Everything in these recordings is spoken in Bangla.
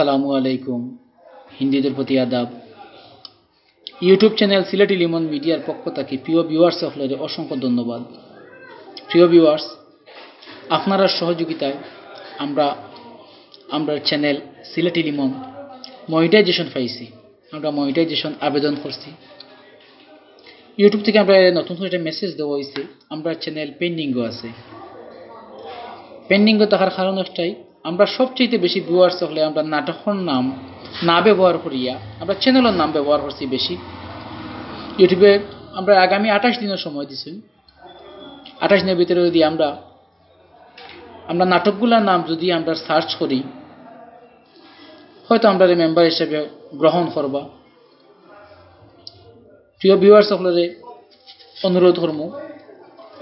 আসসালামু আলাইকুম। হিন্দুদের প্রতি আদাব। ইউটিউব চ্যানেল সিলেটি লিমন মিডিয়ার পক্ষ থেকে প্রিয় ভিউয়ার্স সকলের অসংখ্য ধন্যবাদ। প্রিয় ভিউয়ার্স, আপনারা সহযোগিতায় আমরা চ্যানেল সিলেটি লিমন মনিটাইজেশন পাইছি। আমরা মনিটাইজেশন আবেদন করছি। ইউটিউব থেকে আমরা নতুন করে একটা মেসেজ দেওয়া হয়েছে, আমরা চ্যানেল পেন্ডিংও আছে। পেন্ডিংও থাকার কারণ একটাই, আমরা সবচেয়ে বেশি ভিউয়ার্স হলে আমরা নাটকের নাম না ব্যবহার করিয়া আমরা চ্যানেলের নাম ব্যবহার করছি বেশি। ইউটিউবে আমরা আগামী 28 দিনের সময় দিছি। 28 দিনের ভিতরে যদি আমরা নাটকগুলোর নাম যদি আমরা সার্চ করি, হয়তো আমরা মেম্বার হিসেবে গ্রহণ করবা। প্রিয় ভিউয়ার্স সকলের অনুরোধ করবো,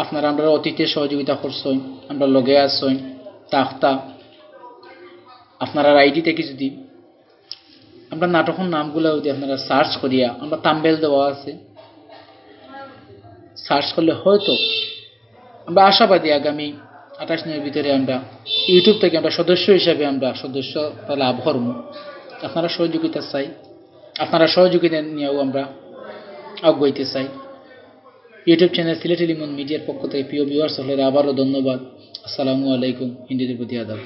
আপনারা আমরা অতীতে সহযোগিতা করছেন, আমরা লগে আসছেন তাহতা আপনারা আইডি থেকে যদি আমরা নাটকের নামগুলো যদি আপনারা সার্চ করিয়া, আমরা থাম্বনেল দেওয়া আছে, সার্চ করলে হয়তো আমরা আশাবাদী আগামী 28 দিনের ভিতরে আমরা ইউটিউব থেকে আমরা সদস্য হিসাবে আমরা সদস্যতা লাভ করব। আপনারা সহযোগিতা চাই, আপনারা সহযোগিতা নিয়েও আমরা অগ্রইতে চাই। ইউটিউব চ্যানেল সিলেটি লিমন মিডিয়ার পক্ষ থেকে প্রিয় ভিউয়ার্স সকলের আবারও ধন্যবাদ। আসসালামু আলাইকুম। হিন্দুদের প্রতি আদাব।